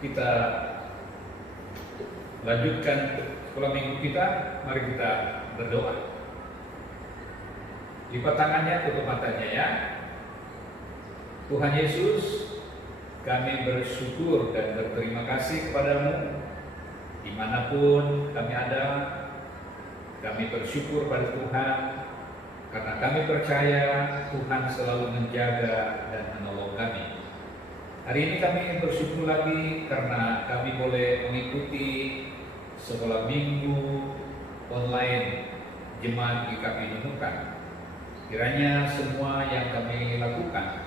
kita lanjutkan sekolah minggu kita. Mari kita berdoa. Lipat tangannya, tutup matanya ya. Tuhan Yesus, kami bersyukur dan berterima kasih kepadamu dimanapun kami ada. Kami bersyukur pada Tuhan karena kami percaya Tuhan selalu menjaga dan menolong kami. Hari ini kami bersyukur lagi karena kami boleh mengikuti sekolah minggu online Jemaat GKP Nunukan. Kiranya semua yang kami lakukan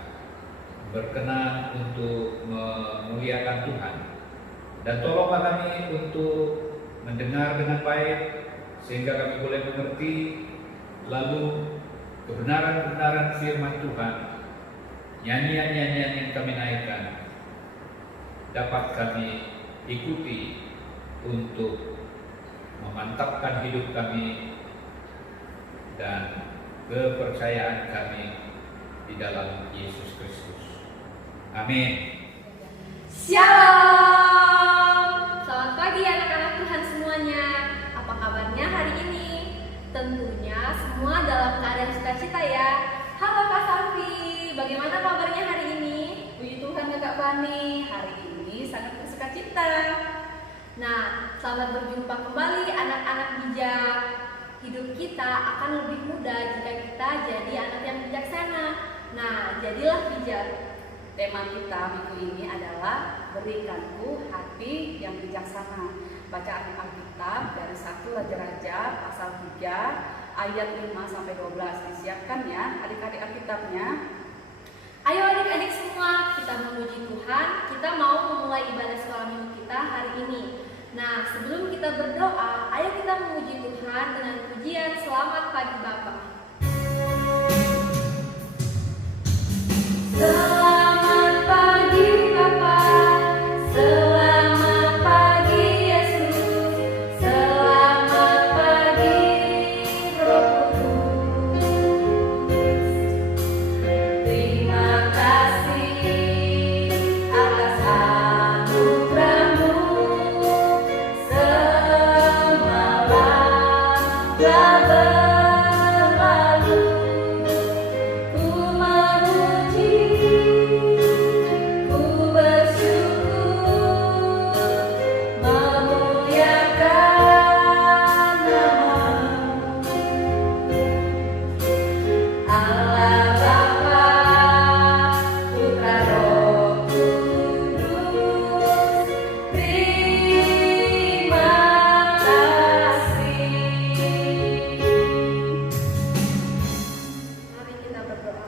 berkenan untuk memuliakan Tuhan, dan tolonglah kami untuk mendengar dengan baik sehingga kami boleh mengerti, lalu kebenaran-kebenaran firman Tuhan, nyanyian-nyanyian yang kami naikkan dapat kami ikuti untuk memantapkan hidup kami dan kepercayaan kami di dalam Yesus Kristus. Amin. Shalom. Selamat pagi anak-anak Tuhan semuanya. Apa kabarnya hari ini? Tentunya semua dalam keadaan sukacita ya. Halo Kak Safi, bagaimana kabarnya hari ini? Puji Tuhan Kak Fani, hari ini sangat bersukacita. Nah, selamat berjumpa kembali anak-anak bijak. Hidup kita akan lebih mudah jika kita jadi anak yang bijaksana. Nah, jadilah bijak. Tema kita minggu ini adalah berikanku hati yang bijaksana. Bacaan Alkitab dari 1 Raja-Raja pasal 3 ayat 5-12. Disiapkan ya adik-adik Alkitabnya. Ayo adik-adik semua, kita memuji Tuhan. Kita mau memulai ibadah sekolah minggu kita hari ini. Nah, sebelum kita berdoa, ayo kita memuji Tuhan dengan pujian Selamat Pagi Bapa. Selamat pagi Bapa, selamat pagi Yesus, selamat pagi Roh Kudus. Terima kasih atas anugerah-Mu, semalam telah berlalu. Ku memuji, ku bersyukur, memuliakan nama-Mu. Allah Bapa, Putra Roh Kudus, terima kasih. Mari kita berdoa.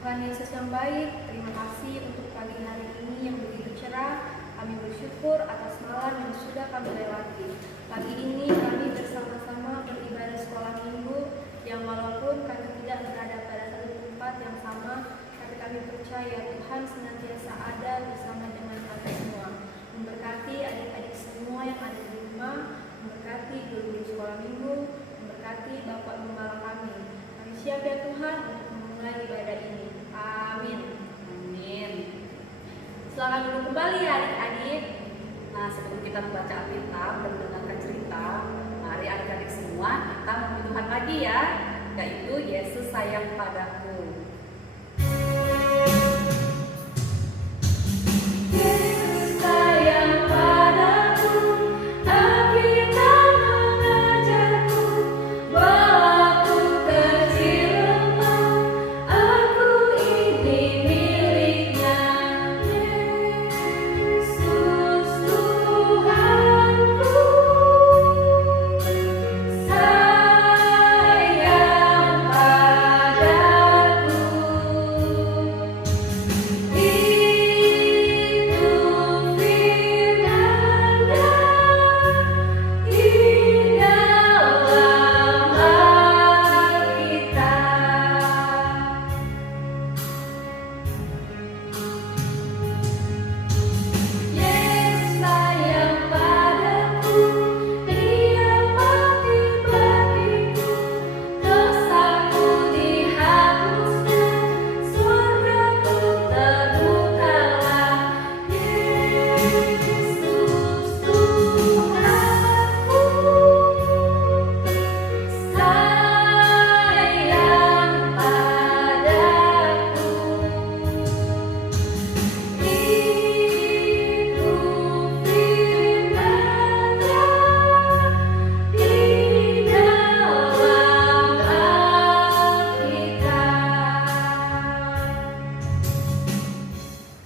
Tuhan Yesus yang baik, terima kasih untuk pagi hari ini yang begitu cerah. Kami bersyukur atas malam yang sudah kami lewati. Pagi ini kami bersama-sama beribadah sekolah minggu yang walaupun kami tidak berada pada satu tempat yang sama, tapi kami percaya Tuhan senantiasa ada bersama dengan kami semua. Memberkati adik-adik semua yang ada di rumah, memberkati guru-guru sekolah minggu, memberkati Bapak Gembala kami. Kami siap ya Tuhan untuk memulai ibadah ini. Amin. Amin. Selamat duduk kembali ya adik-adik. Nah, sebelum kita membaca Alkitab dan mendengarkan cerita, mari adik-adik semua kita memuji Tuhan lagi ya, yaitu Yesus sayang padaku. Yesus sayang padaku, Alkitab mengajarku, bahwa aku kecil lemah, aku ini miliknya. Yesus Tuhanku, sayang padaku.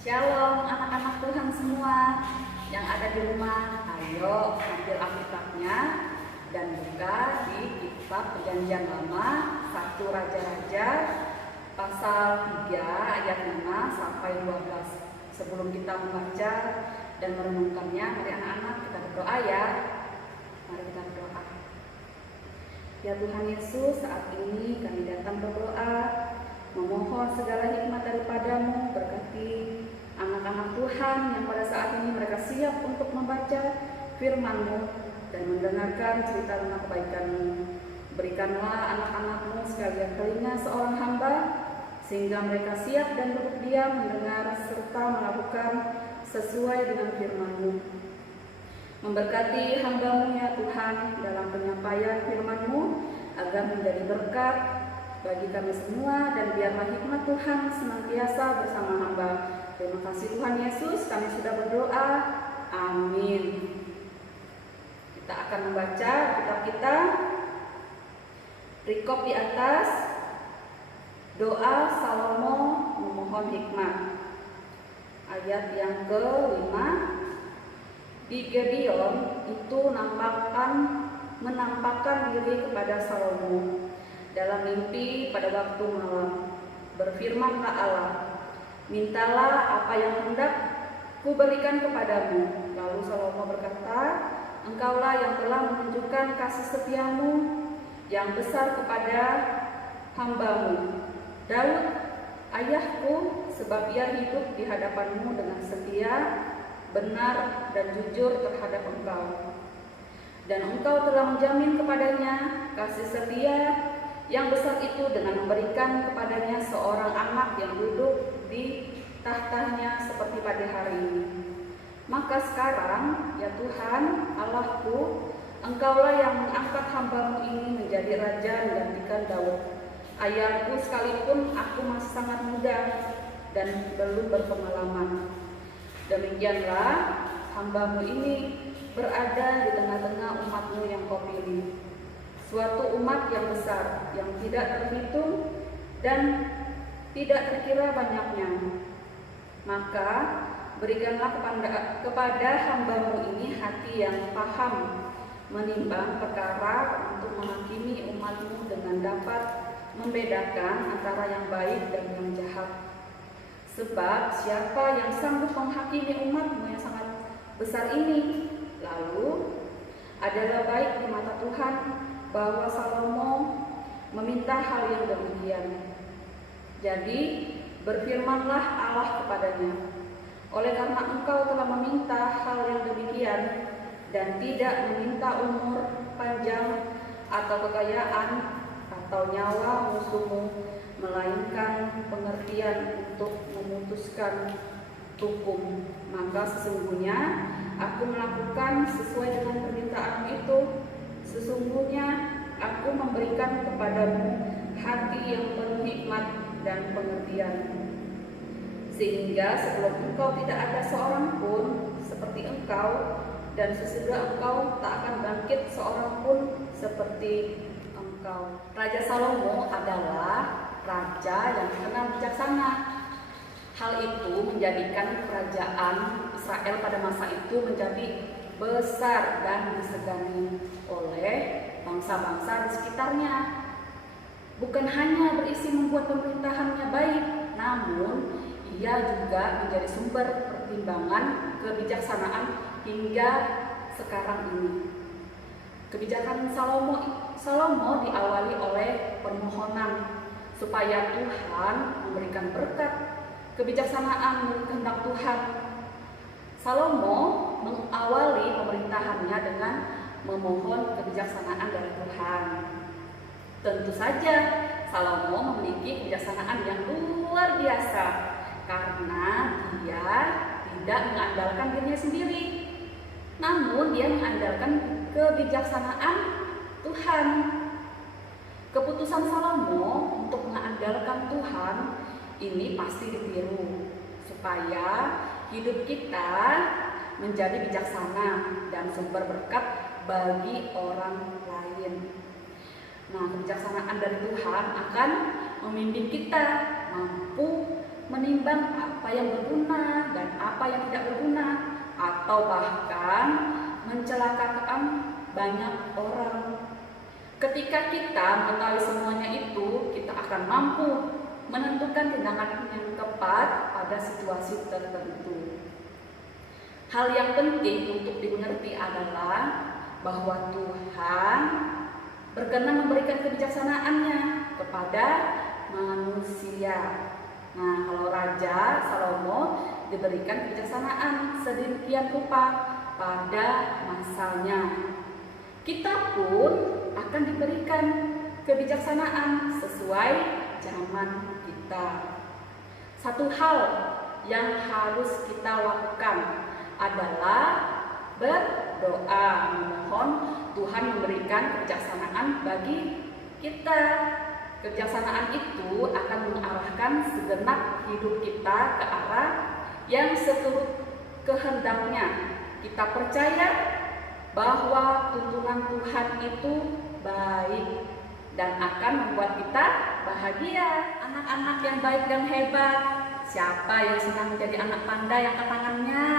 Shalom anak-anak Tuhan semua yang ada di rumah. Ayo ambil Alkitabnya dan buka di kitab Perjanjian Lama 1 Raja-Raja pasal 3 ayat 5 sampai 12. Sebelum kita membaca dan merenungkannya, mari anak-anak kita berdoa ya. Mari kita berdoa. Ya Tuhan Yesus, saat ini kami datang berdoa, memohon segala hikmat daripadamu. Berkati anak-anak Tuhan yang pada saat ini mereka siap untuk membaca firman-Mu dan mendengarkan cerita tentang kebaikan-Mu. Berikanlah anak-anak-Mu sekalian telinga seorang hamba, sehingga mereka siap dan duduk diam mendengar serta melakukan sesuai dengan firman-Mu. Memberkati hamba-Mu ya Tuhan dalam penyampaian firman-Mu, agar menjadi berkat bagi kami semua, dan biarlah hikmat Tuhan senantiasa bersama hamba. Terima kasih Tuhan Yesus, kami sudah berdoa. Amin. Kita akan membaca kitab kita. Rekop di atas, doa Salomo memohon hikmat. Ayat yang ke-5. Di Gibeon itu menampakkan diri kepada Salomo dalam mimpi pada waktu malam. Berfirmanlah Allah, mintalah apa yang hendak kuberikan kepadamu. Lalu Salomo berkata, engkaulah yang telah menunjukkan kasih setiamu yang besar kepada hambamu Daud, ayahku, sebab ia hidup di hadapanmu dengan setia, benar dan jujur terhadap engkau. Dan engkau telah menjamin kepadanya kasih setia yang besar itu dengan memberikan kepadanya seorang anak yang duduk di tahtanya seperti pada hari ini. Maka sekarang, ya Tuhan Allahku, engkaulah yang mengangkat hambamu ini menjadi raja menggantikan Daud, ayahku, sekalipun aku masih sangat muda dan belum berpengalaman. Demikianlah hambamu ini berada di tengah-tengah umatmu yang kau pilih, suatu umat yang besar, yang tidak terhitung dan tidak terkira banyaknya. Maka berikanlah kepada hambamu ini hati yang paham menimbang perkara untuk menghakimi umatmu dengan dapat membedakan antara yang baik dan yang jahat. Sebab siapa yang sanggup menghakimi umatmu yang sangat besar ini? Lalu adalah baik di mata Tuhan bahwa Salomo meminta hal yang demikian. Jadi berfirmanlah Allah kepadanya, oleh karena engkau telah meminta hal yang demikian dan tidak meminta umur panjang atau kekayaan atau nyawa musuhmu, melainkan pengertian untuk memutuskan hukum, maka sesungguhnya aku melakukan sesuai dengan permintaanmu itu. Sesungguhnya aku memberikan kepadamu hati yang penuh hikmat dan pengertian, sehingga sebelum engkau tidak ada seorang pun seperti engkau, dan sesudah engkau tak akan bangkit seorang pun seperti engkau. Raja Salomo adalah raja yang terkenal bijaksana. Hal itu menjadikan kerajaan Israel pada masa itu menjadi besar dan disegani oleh bangsa-bangsa di sekitarnya. Bukan hanya berisi membuat pemerintahannya baik, namun ia juga menjadi sumber pertimbangan kebijaksanaan hingga sekarang ini. Kebijakan Salomo diawali oleh permohonan supaya Tuhan memberikan berkat kebijaksanaan menurut kehendak Tuhan. Salomo mengawali pemerintahannya dengan memohon kebijaksanaan dari Tuhan. Tentu saja Salomo memiliki kebijaksanaan yang luar biasa karena dia tidak mengandalkan dirinya sendiri, namun dia mengandalkan kebijaksanaan Tuhan. Keputusan Salomo untuk mengandalkan Tuhan ini pasti ditiru supaya hidup kita menjadi bijaksana dan sumber berkat bagi orang lain. Nah, kebijaksanaan dari Tuhan akan membimbing kita mampu menimbang apa yang berguna dan apa yang tidak berguna, atau bahkan mencelakakan banyak orang. Ketika kita mengetahui semuanya itu, kita akan mampu menentukan tindakan yang tepat pada situasi tertentu. Hal yang penting untuk dimengerti adalah bahwa Tuhan berkenan memberikan kebijaksanaan-Nya kepada manusia. Nah, kalau Raja Salomo diberikan kebijaksanaan sedemikian rupa pada masanya, kita pun akan diberikan kebijaksanaan sesuai zaman kita. Satu hal yang harus kita lakukan adalah berdoa, memohon Tuhan memberikan kebijaksanaan bagi kita. Kebijaksanaan itu akan mengarahkan segenap hidup kita ke arah yang seturut kehendaknya. Kita percaya bahwa tuntunan Tuhan itu baik dan akan membuat kita bahagia. Anak-anak yang baik dan hebat, siapa yang senang menjadi anak pandai? Angkat tangannya.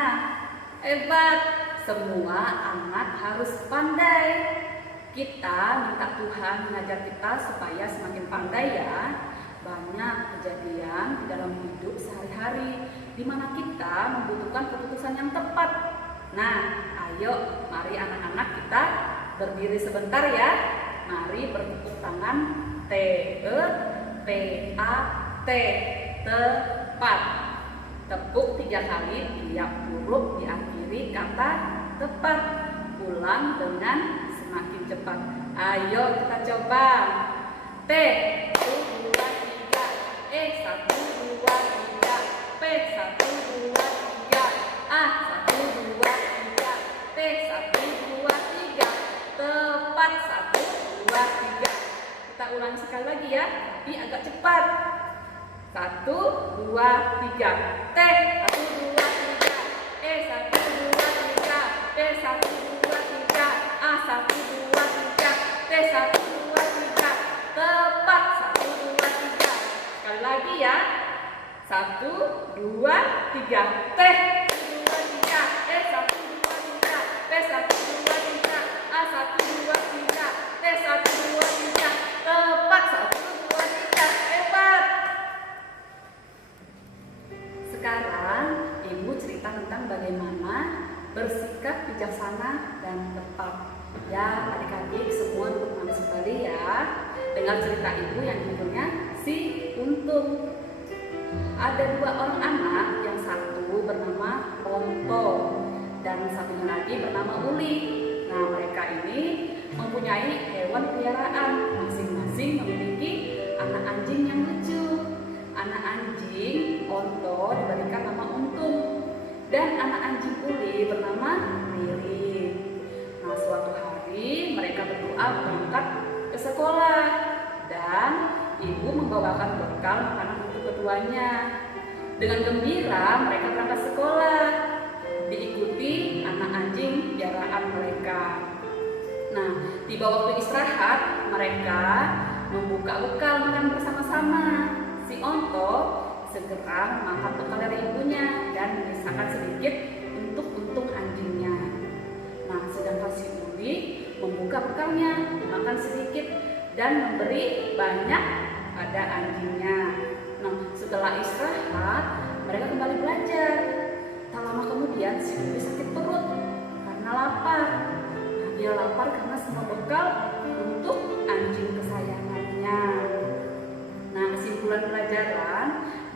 Hebat, semua anak harus pandai. Kita minta Tuhan mengajar kita supaya semakin pandai ya. Banyak kejadian di dalam hidup sehari-hari di mana kita membutuhkan keputusan yang tepat. Nah, ayo mari anak-anak kita berdiri sebentar ya. Mari bertepuk tangan T-E-P-A-T, tepat. Tepuk 3 kali tiap huruf diakhiri kata tepat. Ulang dengan semakin cepat. Ayo kita coba. T 1 2 3, E 1 2 3, P 1 2 3, A 1 2 3, T 1 2 3, tepat 1 2 3. Kita ulangi sekali lagi ya, tapi agak cepat. 1 2 3, T 1 2 3, E 1 2 3, P 1 2 3, A 1 2 3, T 1 2 3, tepat 1 2 3. Sekali lagi ya, 1 2 3, T 1 2 3, E 1 2 3, P 1 2 3, A 1 2 3, T 1 2 3, tepat 1 2 3. Hebat. Sekarang Ibu cerita tentang bagaimana bersikap bijaksana dan tepat. Ya, adik-adik semua untuk manis kembali ya. Dengar cerita Ibu yang judulnya Si Untung. Ada 2 orang anak, yang satu bernama Onto dan satunya lagi bernama Uli. Nah, mereka ini mempunyai hewan peliharaan, masing-masing memiliki anak anjing yang lucu. Anak anjing Onto diberikan nama Untung dan anak anjing Uli bernama Riri. Nah, suatu hari mereka berdoa berangkat ke sekolah dan ibu membawakan bekal makanan untuk keduanya. Dengan gembira mereka berangkat sekolah, diikuti anak anjing piaraan mereka. Nah, tiba waktu istirahat, mereka membuka bekal makan bersama-sama. Si Onto segera memakan bekal dari ibunya dan menyisakan sedikit untuk untung anjingnya. Nah, sedangkan si Uli membuka bekalnya, makan sedikit dan memberi banyak pada anjingnya. Nah, setelah istirahat, mereka kembali belajar. Tak lama kemudian si Uli sakit perut karena lapar. Nah, dia lapar karena semua bekal untuk anjing kesayangannya. Nah, kesimpulan pelajaran,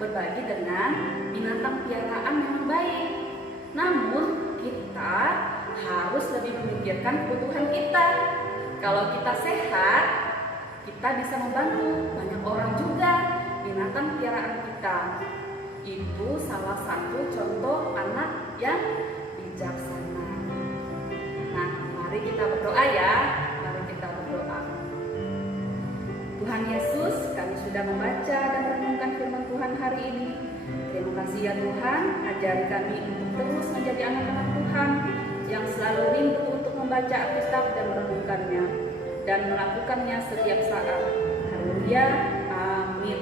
berbagi dengan binatang piaraan memang baik. Namun, kita harus lebih memikirkan kebutuhan kita. Kalau kita sehat, kita bisa membantu banyak orang juga binatang piaraan kita. Itu salah satu contoh anak yang bijaksana. Nah, mari kita berdoa ya. Mari kita berdoa. Tuhan Yesus, kami sudah membaca dan merenungkan firman Tuhan hari ini. Terima kasih ya Tuhan, ajari kami untuk terus menjadi anak-anak Tuhan yang selalu rindu untuk membaca Alkitab dan merenungkannya dan melakukannya setiap saat. Haleluya, amin.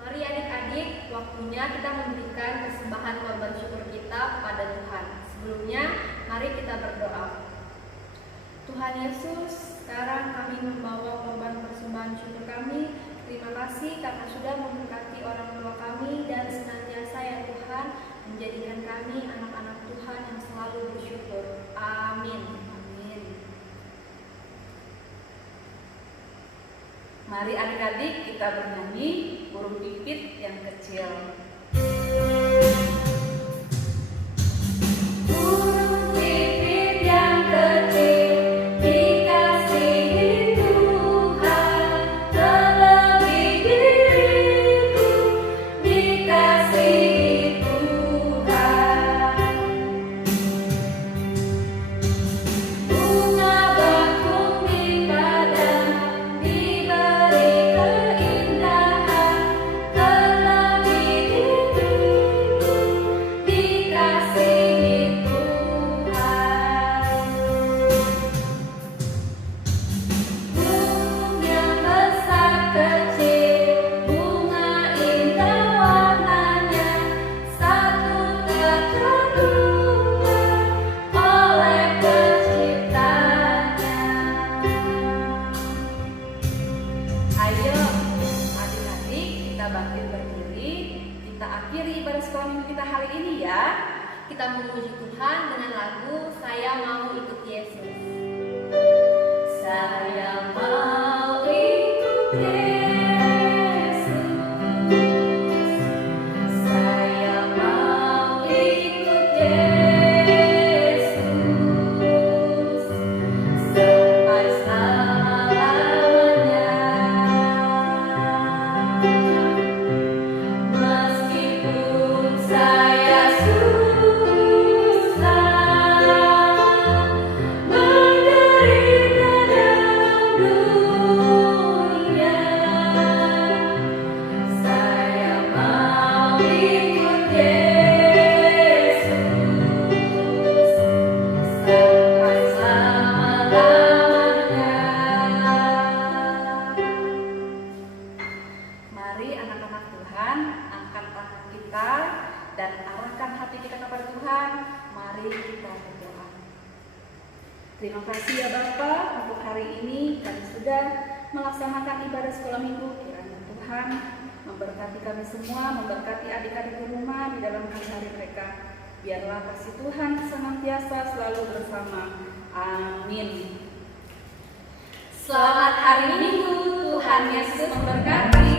Mari adik-adik, waktu waktunya kita memberikan persembahan korban syukur kita kepada Tuhan. Sebelumnya, mari kita berdoa. Tuhan Yesus, sekarang kami membawa korban persembahan syukur kami. Terima kasih karena sudah memberkati orang tua kami dan senantiasa ya Tuhan menjadikan kami anak-anak Tuhan yang selalu bersyukur. Amin. Amin. Mari adik-adik kita bernyanyi burung pipit yang kecil. Burung pipit yang kecil dikasihi Tuhan, terlebih diriku dikasihi Tuhan. Bunga bakung di padang diberi keindahan, terlebih diriku dikasihi Tuhan. Burung yang besar kecil, bunga indah warnanya, satu tak terduga oleh penciptanya. Ayo adik-adik kita bangkit berdiri. Kita akhiri ibadah sekolah minggu kita hari ini ya. Kita memuji Tuhan dengan lagu Saya Mau Ikut Yesus. Saya mau ikut Yesus, saya mau ikut Yesus sampai selama-lamanya. Meskipun saya susah menderita dalam dunia, saya mau ikut Yesus sampai selama-lamanya. Mari anak-anak Tuhan, angkat tangan kita dan arahkan hati kita kepada Tuhan. Mari kita berdoa. Terima kasih ya Bapa, untuk hari ini kami sudah melaksanakan ibadah sekolah minggu. Kiranya Tuhan memberkati kami semua, memberkati adik-adik di rumah di dalam hari-hari mereka. Biarlah kasih Tuhan senantiasa selalu bersama. Amin. Selamat hari Minggu, Tuhan Yesus memberkati.